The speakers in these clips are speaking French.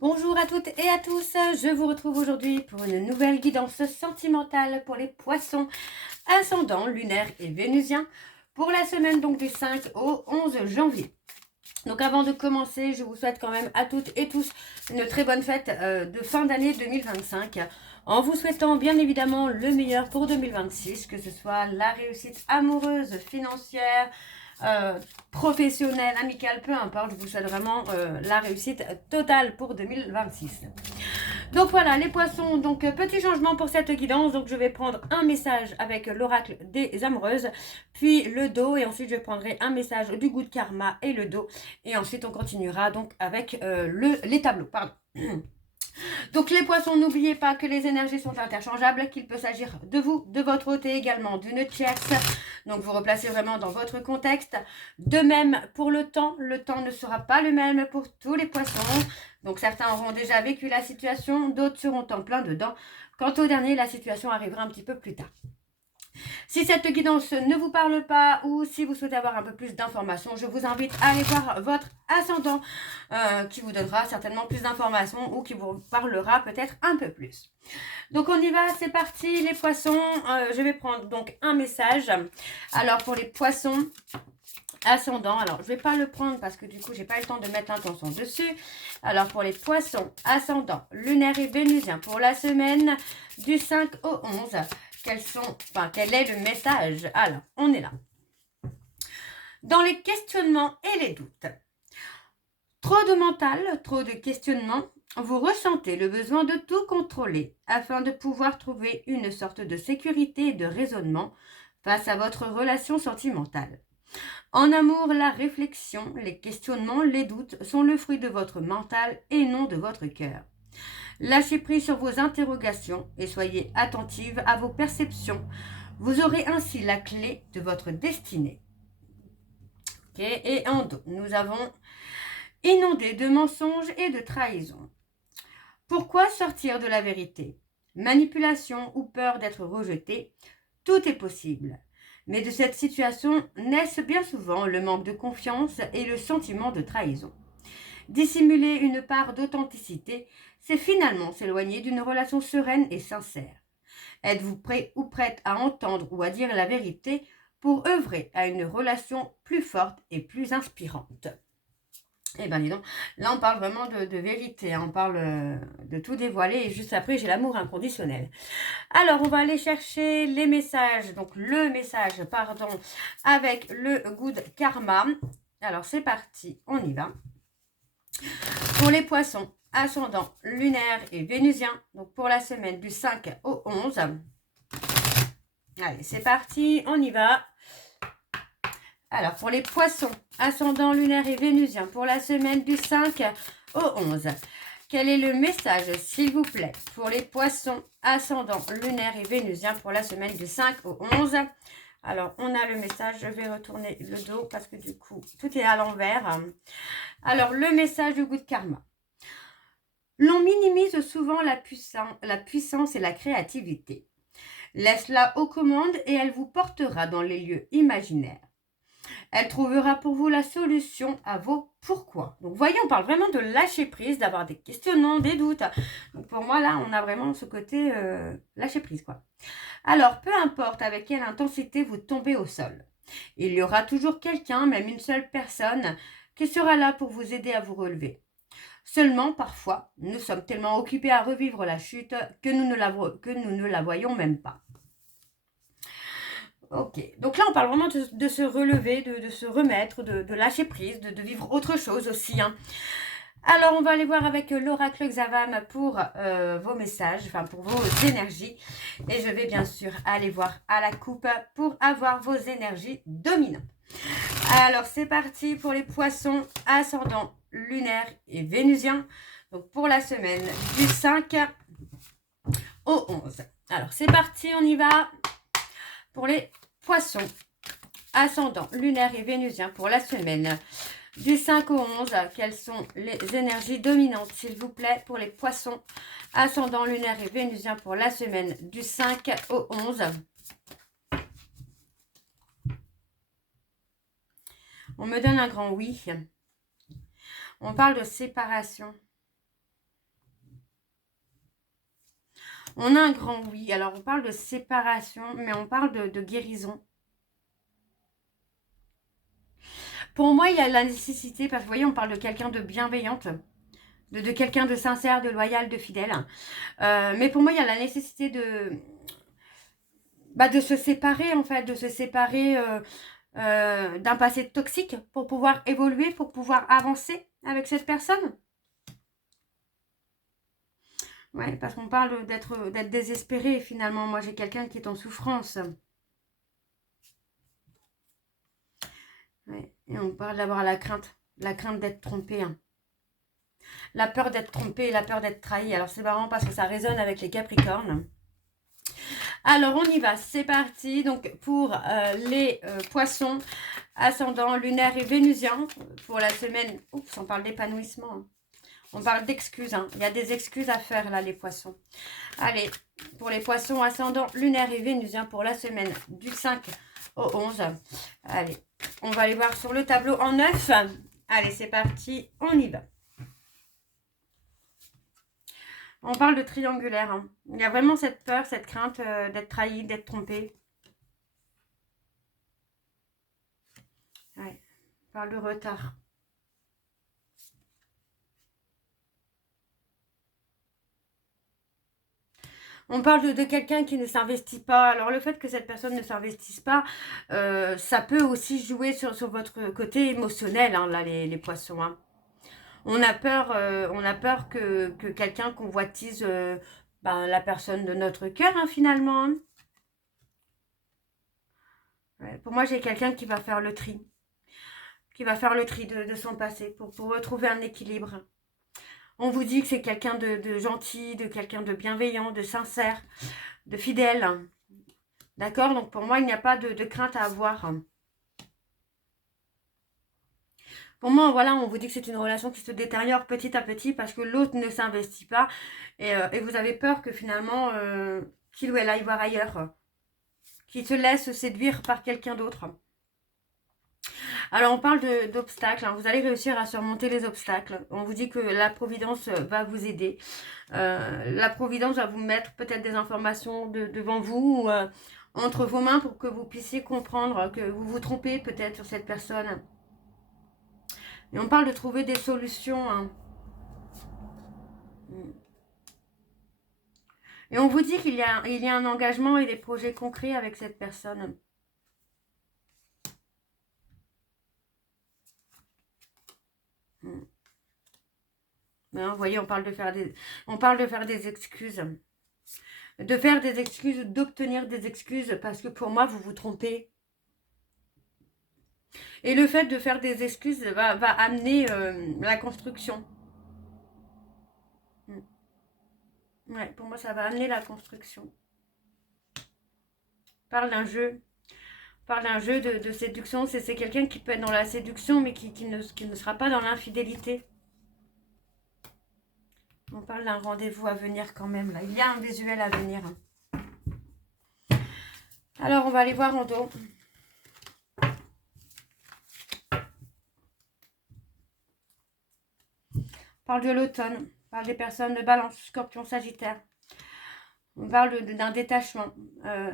Bonjour à toutes et à tous, je vous retrouve aujourd'hui pour une nouvelle guidance sentimentale pour les poissons ascendant lunaire et vénusien pour la semaine donc du 5 au 11 janvier. Donc avant de commencer, je vous souhaite quand même à toutes et tous une très bonne fête de fin d'année 2025 en vous souhaitant bien évidemment le meilleur pour 2026, que ce soit la réussite amoureuse, financière, professionnelle, amicale, peu importe, je vous souhaite vraiment la réussite totale pour 2026. Donc voilà, les poissons, donc petit changement pour cette guidance. Donc je vais prendre un message avec l'oracle des amoureuses, puis le dos, et ensuite je prendrai un message du goût de karma et le dos. Et ensuite on continuera donc avec les tableaux. Pardon. Donc les poissons, n'oubliez pas que les énergies sont interchangeables, qu'il peut s'agir de vous, de votre hôte et également d'une tierce. Donc vous replacez vraiment dans votre contexte. De même pour le temps ne sera pas le même pour tous les poissons. Donc certains auront déjà vécu la situation, d'autres seront en plein dedans. Quant au dernier, la situation arrivera un petit peu plus tard. Si cette guidance ne vous parle pas ou si vous souhaitez avoir un peu plus d'informations, je vous invite à aller voir votre ascendant qui vous donnera certainement plus d'informations ou qui vous parlera peut-être un peu plus. Donc on y va, c'est parti les poissons. Je vais prendre donc un message. Alors pour les poissons ascendants, alors je vais pas le prendre parce que du coup j'ai pas eu le temps de mettre l'intention dessus. Alors pour les poissons ascendants, lunaire et vénusien pour la semaine du 5 au 11, quel est le message? Alors on est là. Dans les questionnements et les doutes. Trop de mental, trop de questionnements, vous ressentez le besoin de tout contrôler afin de pouvoir trouver une sorte de sécurité et de raisonnement face à votre relation sentimentale. En amour, la réflexion, les questionnements, les doutes sont le fruit de votre mental et non de votre cœur. Lâchez prise sur vos interrogations et soyez attentive à vos perceptions. Vous aurez ainsi la clé de votre destinée. Okay. Et en dos, nous avons inondé de mensonges et de trahisons. Pourquoi sortir de la vérité? Manipulation ou peur d'être rejeté? Tout est possible. Mais de cette situation naissent bien souvent le manque de confiance et le sentiment de trahison. Dissimuler une part d'authenticité, c'est finalement s'éloigner d'une relation sereine et sincère. Êtes-vous prêt ou prête à entendre ou à dire la vérité pour œuvrer à une relation plus forte et plus inspirante? Eh ben dis donc, là on parle vraiment de vérité, hein. On parle de tout dévoiler et juste après j'ai l'amour inconditionnel. Alors on va aller chercher les messages, donc le message, pardon, avec le good karma. Alors c'est parti, on y va. Pour les poissons, ascendant lunaire et vénusien, donc pour la semaine du 5 au 11. Allez, c'est parti, on y va. Alors, pour les poissons, ascendant lunaire et vénusien, pour la semaine du 5 au 11. Quel est le message, s'il vous plaît, pour les poissons, ascendant lunaire et vénusien, pour la semaine du 5 au 11? Alors, on a le message, je vais retourner le dos parce que du coup, tout est à l'envers. Alors, le message du goût de karma. L'on minimise souvent la puissance et la créativité. Laisse-la aux commandes et elle vous portera dans les lieux imaginaires. Elle trouvera pour vous la solution à vos pourquoi. Donc, vous voyez, on parle vraiment de lâcher prise, d'avoir des questionnements, des doutes. Donc, pour moi, là, on a vraiment ce côté lâcher prise, quoi. Alors, peu importe avec quelle intensité vous tombez au sol, il y aura toujours quelqu'un, même une seule personne, qui sera là pour vous aider à vous relever. Seulement, parfois, nous sommes tellement occupés à revivre la chute que nous ne la voyons même pas. Ok, donc là on parle vraiment de se relever, de se remettre, de lâcher prise, de vivre autre chose aussi, hein. Alors on va aller voir avec l'oracle Xavam pour vos messages, enfin pour vos énergies. Et je vais bien sûr aller voir à la coupe pour avoir vos énergies dominantes. Alors c'est parti pour les poissons ascendant lunaire et vénusien. Donc pour la semaine du 5 au 11. Alors c'est parti, on y va pour les poissons ascendant lunaire et vénusien pour la semaine du 5 au 11. Quelles sont les énergies dominantes, s'il vous plaît, pour les poissons ascendant lunaire et vénusien pour la semaine du 5 au 11? On me donne un grand oui. On parle de séparation. On a un grand oui. Alors, on parle de séparation, mais on parle de guérison. Pour moi, il y a la nécessité, parce que vous voyez, on parle de quelqu'un de bienveillante, de quelqu'un de sincère, de loyal, de fidèle. Mais pour moi, il y a la nécessité de se séparer, en fait, de se séparer d'un passé toxique pour pouvoir évoluer, pour pouvoir avancer avec cette personne. Ouais, parce qu'on parle d'être désespéré, finalement. Moi, j'ai quelqu'un qui est en souffrance. Ouais. Et on parle d'avoir la crainte d'être trompé. Hein. La peur d'être trompé et la peur d'être trahi. Alors, c'est marrant parce que ça résonne avec les Capricornes. Alors, on y va. C'est parti. Donc, pour les poissons, ascendant lunaire et vénusien, pour la semaine... Oups, on parle d'épanouissement. Hein. On parle d'excuses. Hein. Il y a des excuses à faire, là, les poissons. Allez, pour les poissons, ascendant lunaire et vénusien, pour la semaine du 5 au 11. Allez, on va aller voir sur le tableau en 9. Allez, c'est parti. On y va. On parle de triangulaire. Hein. Il y a vraiment cette peur, cette crainte d'être trahi, d'être trompé. Ouais. On parle de retard. On parle de quelqu'un qui ne s'investit pas. Alors, le fait que cette personne ne s'investisse pas, ça peut aussi jouer sur votre côté émotionnel, hein, là, les poissons. Hein. On a peur que quelqu'un convoitise la personne de notre cœur, hein, finalement. Hein. Ouais, pour moi, j'ai quelqu'un qui va faire le tri. Qui va faire le tri de son passé pour retrouver un équilibre. On vous dit que c'est quelqu'un de gentil, de quelqu'un de bienveillant, de sincère, de fidèle. D'accord? Donc pour moi, il n'y a pas de crainte à avoir. Pour moi, voilà, on vous dit que c'est une relation qui se détériore petit à petit parce que l'autre ne s'investit pas. Et vous avez peur que finalement, qu'il ou elle aille voir ailleurs. Qu'il se laisse séduire par quelqu'un d'autre. Alors, on parle d'obstacles. Hein. Vous allez réussir à surmonter les obstacles. On vous dit que la Providence va vous aider. La Providence va vous mettre peut-être des informations devant vous ou entre vos mains pour que vous puissiez comprendre que vous vous trompez peut-être sur cette personne. Et on parle de trouver des solutions. Hein. Et on vous dit qu'il y a un engagement et des projets concrets avec cette personne. Hein, vous voyez, on parle de faire des excuses. De faire des excuses, d'obtenir des excuses, parce que pour moi, vous vous trompez. Et le fait de faire des excuses va amener la construction. Ouais, pour moi, ça va amener la construction. On parle d'un jeu. On parle d'un jeu de séduction. C'est quelqu'un qui peut être dans la séduction, mais qui ne sera pas dans l'infidélité. On parle d'un rendez-vous à venir quand même. Là. Il y a un visuel à venir. Alors, on va aller voir en dos. On parle de l'automne. On parle des personnes de Balance, Scorpion, Sagittaire. On parle d'un détachement.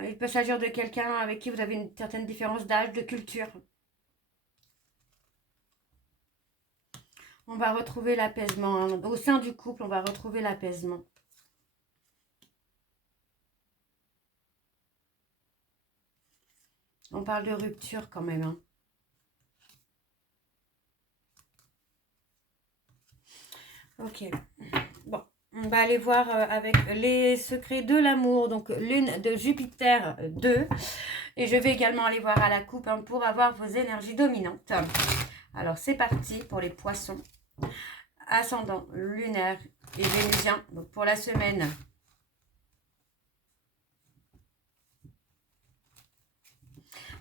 Il peut s'agir de quelqu'un avec qui vous avez une certaine différence d'âge, de culture. On va retrouver l'apaisement. Hein. Au sein du couple, on va retrouver l'apaisement. On parle de rupture quand même. Hein. Ok. Bon, on va aller voir avec les secrets de l'amour. Donc, lune de Jupiter 2. Et je vais également aller voir à la coupe hein, pour avoir vos énergies dominantes. Alors, c'est parti pour les poissons. Ascendant lunaire et vénusien. Donc, pour la semaine.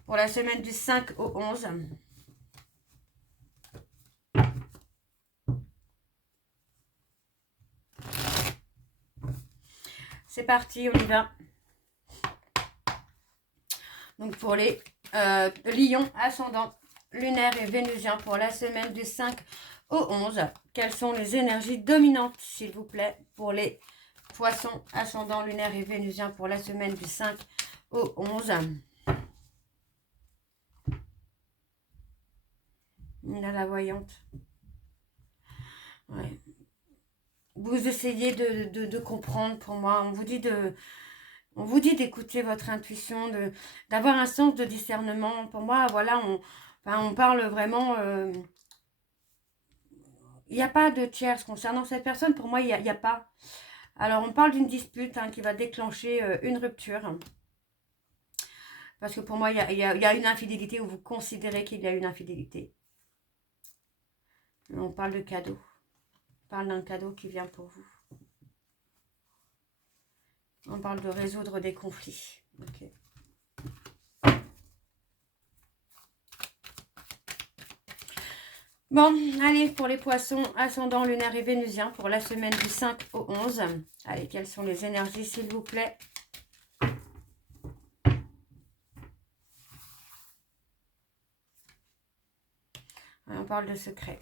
Pour la semaine du 5 au 11. C'est parti, on y va. Donc pour les lions ascendants, lunaire et vénusien pour la semaine du 5 au 11. Quelles sont les énergies dominantes, s'il vous plaît, pour les Poisson, ascendant lunaire et vénusien pour la semaine du 5 au 11. On a la voyante. Ouais. Vous essayez de comprendre pour moi. On vous dit d'écouter votre intuition, d'avoir un sens de discernement. Pour moi, voilà, on parle vraiment... il n'y a pas de tierce concernant cette personne. Pour moi, il n'y a pas. Alors, on parle d'une dispute qui va déclencher une rupture. Parce que pour moi, il y a une infidélité où vous considérez qu'il y a une infidélité. On parle de cadeau. On parle d'un cadeau qui vient pour vous. On parle de résoudre des conflits. Ok. Bon, allez, pour les poissons, ascendant lunaire et vénusien, pour la semaine du 5 au 11. Allez, quelles sont les énergies, s'il vous plaît? On parle de secret.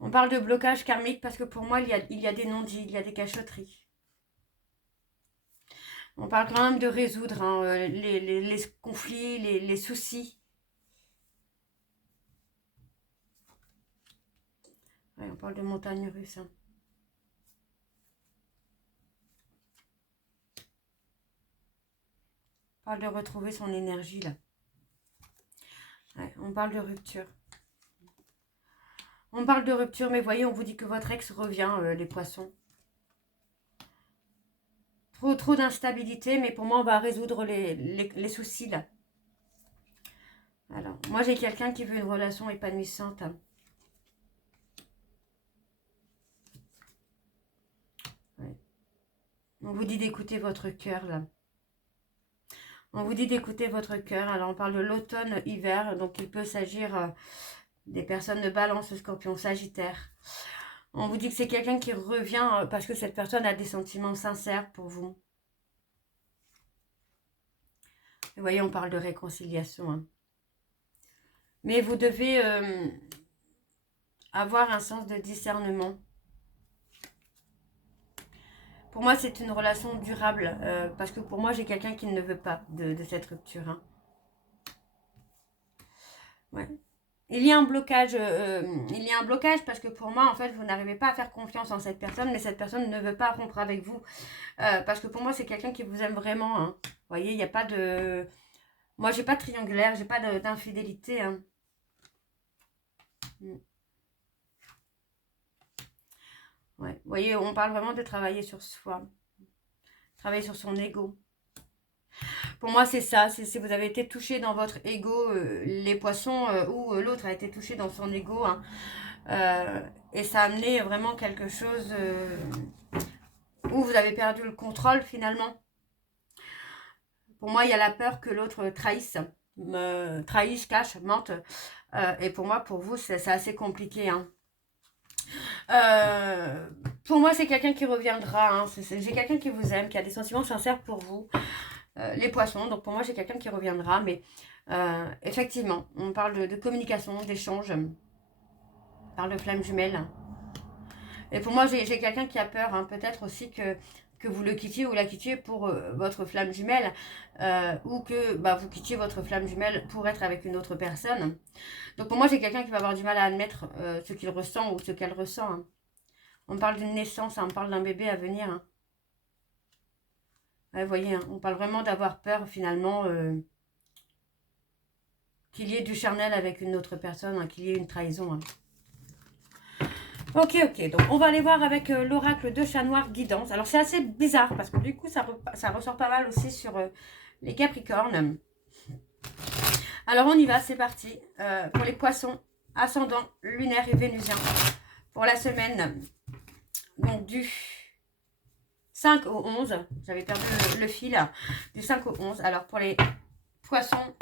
On parle de blocage karmique parce que pour moi, il y a des non-dits, il y a des cachotteries. On parle quand même de résoudre les conflits, les soucis. Ouais, on parle de montagne russe. On parle de retrouver son énergie, là. Ouais, on parle de rupture. On parle de rupture, mais voyez, on vous dit que votre ex revient, les poissons. Trop d'instabilité, mais pour moi, on va résoudre les soucis, là. Alors, moi, j'ai quelqu'un qui veut une relation épanouissante. Ouais. On vous dit d'écouter votre cœur, là. On vous dit d'écouter votre cœur. Alors, on parle de l'automne-hiver, donc il peut s'agir des personnes de Balance, Scorpion, Sagittaire. On vous dit que c'est quelqu'un qui revient parce que cette personne a des sentiments sincères pour vous. Vous voyez, on parle de réconciliation. Mais vous devez avoir un sens de discernement. Pour moi, c'est une relation durable. Parce que pour moi, j'ai quelqu'un qui ne veut pas de cette rupture. Ouais. Il y a un blocage. Il y a un blocage parce que pour moi, en fait, vous n'arrivez pas à faire confiance en cette personne. Mais cette personne ne veut pas rompre avec vous. Parce que pour moi, c'est quelqu'un qui vous aime vraiment. Vous voyez, il n'y a pas de... Moi, j'ai pas de triangulaire. J'ai pas d'infidélité. Ouais. Vous voyez, on parle vraiment de travailler sur soi. Travailler sur son ego. Pour moi, c'est ça. C'est si vous avez été touché dans votre ego, les poissons, ou l'autre a été touché dans son ego. Et ça a amené vraiment quelque chose où vous avez perdu le contrôle finalement. Pour moi, il y a la peur que l'autre trahisse, cache, mente. Et pour moi, pour vous, c'est assez compliqué. Pour moi, c'est quelqu'un qui reviendra. J'ai quelqu'un qui vous aime, qui a des sentiments sincères pour vous. Les poissons, donc pour moi, j'ai quelqu'un qui reviendra. Mais effectivement, on parle de communication, d'échange. On parle de flamme jumelle. Et pour moi, j'ai quelqu'un qui a peur. Peut-être aussi que vous le quittiez ou la quittiez pour votre flamme jumelle. Ou que vous quittiez votre flamme jumelle pour être avec une autre personne. Donc pour moi, j'ai quelqu'un qui va avoir du mal à admettre ce qu'il ressent ou ce qu'elle ressent. On parle d'une naissance, on parle d'un bébé à venir. Ouais, vous voyez, on parle vraiment d'avoir peur finalement qu'il y ait du charnel avec une autre personne, qu'il y ait une trahison. Ok, donc on va aller voir avec l'oracle de chat noir guidance. Alors c'est assez bizarre parce que du coup ça ressort pas mal aussi sur les Capricornes. Alors on y va, c'est parti. Pour les poissons, ascendant, lunaire et vénusien. Pour la semaine donc du 5 au 11. J'avais perdu le fil. Du 5 au 11. Alors pour les poissons.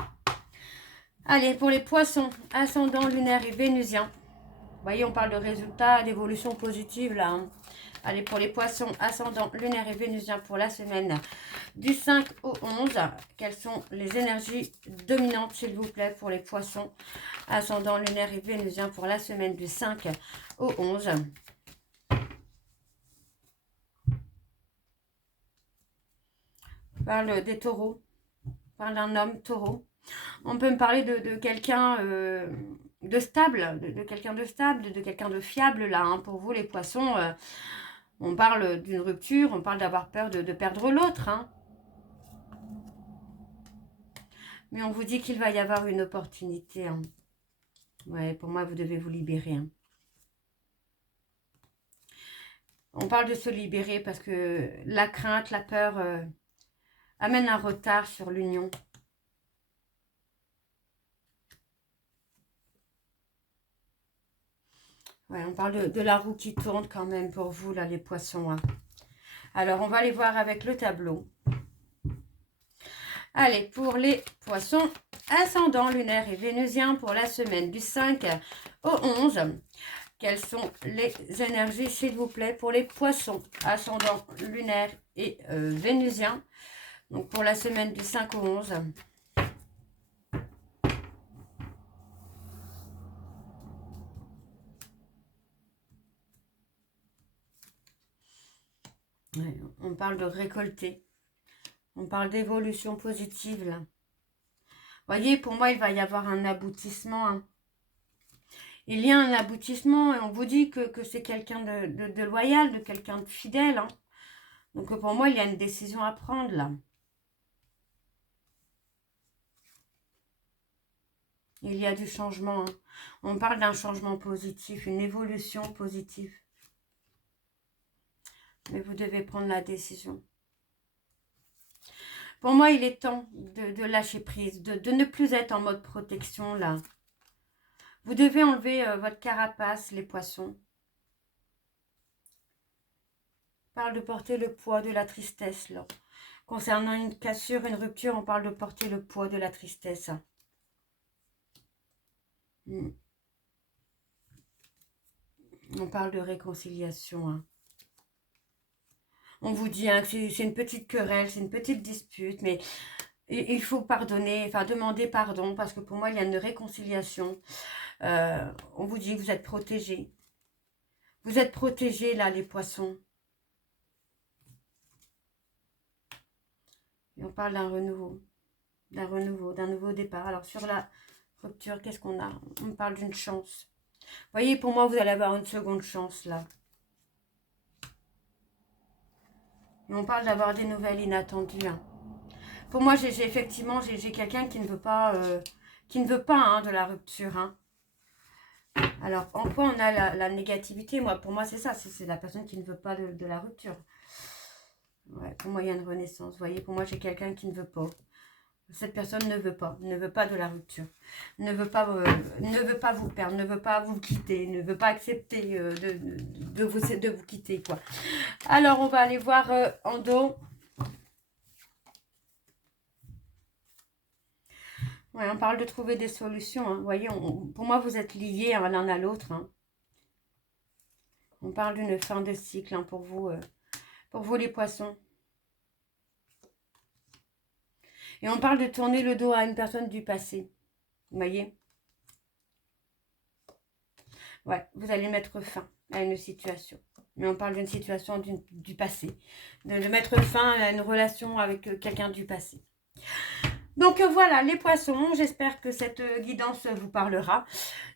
Allez, pour les poissons, ascendant, lunaire et vénusien. Vous voyez, on parle de résultats, d'évolution positive là. Allez, pour les poissons, ascendant, lunaire et vénusien pour la semaine du 5 au 11. Quelles sont les énergies dominantes, s'il vous plaît, pour les poissons, ascendant, lunaire et vénusien pour la semaine du 5 au 11. parle des taureaux. On parle d'un homme taureau. On peut me parler de quelqu'un de stable, de quelqu'un de stable, de quelqu'un de fiable, là. Hein. Pour vous, les poissons, on parle d'une rupture, on parle d'avoir peur de perdre l'autre. Hein. Mais on vous dit qu'il va y avoir une opportunité. Hein. Ouais, pour moi, vous devez vous libérer. Hein. On parle de se libérer parce que la crainte, la peur amène un retard sur l'union. Ouais, on parle de la roue qui tourne quand même pour vous, là, les poissons. Hein. Alors, on va aller voir avec le tableau. Allez, pour les poissons, ascendant lunaire et vénusien pour la semaine du 5 au 11. Quelles sont les énergies, s'il vous plaît, pour les poissons, ascendant lunaire et vénusien. Donc, pour la semaine du 5 au 11. Ouais, on parle de récolter. On parle d'évolution positive, là. Vous voyez, pour moi, il va y avoir un aboutissement. Hein. Il y a un aboutissement et on vous dit que c'est quelqu'un de loyal, de quelqu'un de fidèle. Hein. Donc, pour moi, il y a une décision à prendre, là. Il y a du changement. Hein. On parle d'un changement positif, une évolution positive. Mais vous devez prendre la décision. Pour moi, il est temps de lâcher prise, de ne plus être en mode protection, là. Vous devez enlever votre carapace, les poissons. On parle de porter le poids de la tristesse, là. Concernant une cassure, une rupture, on parle de porter le poids de la tristesse. On parle de réconciliation, hein. On vous dit hein, que c'est une petite querelle, c'est une petite dispute, mais il faut pardonner, enfin demander pardon, parce que pour moi, il y a une réconciliation. On vous dit que vous êtes protégés. Vous êtes protégés, là, les poissons. Et on parle d'un renouveau, d'un nouveau départ. Alors, sur la rupture, qu'est-ce qu'on a? On parle d'une chance. Vous voyez, pour moi, vous allez avoir une seconde chance, là. Mais on parle d'avoir des nouvelles inattendues. Hein. Pour moi, effectivement, j'ai quelqu'un qui ne veut pas, hein, de la rupture. Hein. Alors, en quoi on a la négativité? Pour moi, c'est ça. C'est la personne qui ne veut pas de la rupture. Ouais, pour moi, il y a une renaissance. Vous voyez, pour moi, j'ai quelqu'un qui ne veut pas. Cette personne ne veut pas de la rupture. Ne veut pas vous perdre, ne veut pas vous quitter, ne veut pas accepter de vous quitter, quoi. Alors, on va aller voir en dos. Ouais, on parle de trouver des solutions. Hein. Vous voyez, pour moi, vous êtes liés hein, l'un à l'autre. Hein. On parle d'une fin de cycle hein, pour vous les poissons. Et on parle de tourner le dos à une personne du passé. Vous voyez? Ouais, vous allez mettre fin à une situation. Mais on parle d'une situation du passé. De mettre fin à une relation avec quelqu'un du passé. Donc voilà, les poissons, j'espère que cette guidance vous parlera.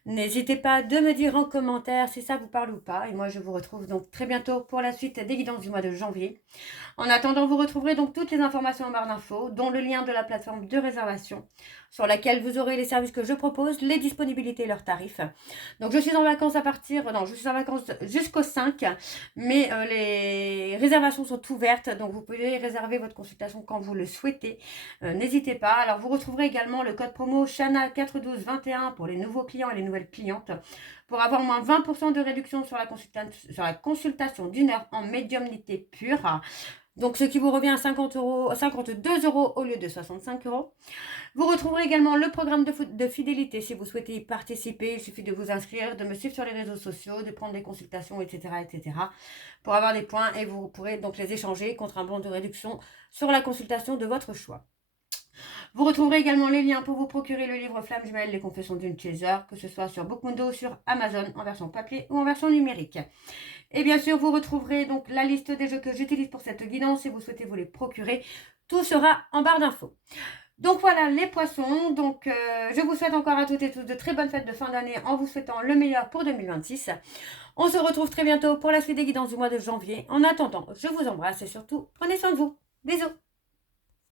N'hésitez pas de me dire en commentaire si ça vous parle ou pas. Et moi, je vous retrouve donc très bientôt pour la suite des guidances du mois de janvier. En attendant, vous retrouverez donc toutes les informations en barre d'infos, dont le lien de la plateforme de réservation, sur laquelle vous aurez les services que je propose, les disponibilités et leurs tarifs. Donc, je suis en vacances je suis en vacances jusqu'au 5, mais les réservations sont ouvertes, donc vous pouvez réserver votre consultation quand vous le souhaitez. N'hésitez pas. Alors, vous retrouverez également le code promo Chana41221 pour les nouveaux clients et les nouvelles clientes, pour avoir moins 20% de réduction sur la consultation d'une heure en médiumnité pure. Donc, ce qui vous revient à 52 € au lieu de 65 €. Vous retrouverez également le programme de fidélité si vous souhaitez y participer. Il suffit de vous inscrire, de me suivre sur les réseaux sociaux, de prendre des consultations, etc., etc. pour avoir des points et vous pourrez donc les échanger contre un bon de réduction sur la consultation de votre choix. Vous retrouverez également les liens pour vous procurer le livre Flamme Jumelle, les confessions d'une chaser, que ce soit sur Bookmundo ou sur Amazon en version papier ou en version numérique. Et bien sûr, vous retrouverez donc la liste des jeux que j'utilise pour cette guidance si vous souhaitez vous les procurer. Tout sera en barre d'infos. Donc voilà les poissons, donc je vous souhaite encore à toutes et tous de très bonnes fêtes de fin d'année en vous souhaitant le meilleur pour 2026. On se retrouve très bientôt pour la suite des guidances du mois de janvier. En attendant, je vous embrasse et surtout, prenez soin de vous. Bisous.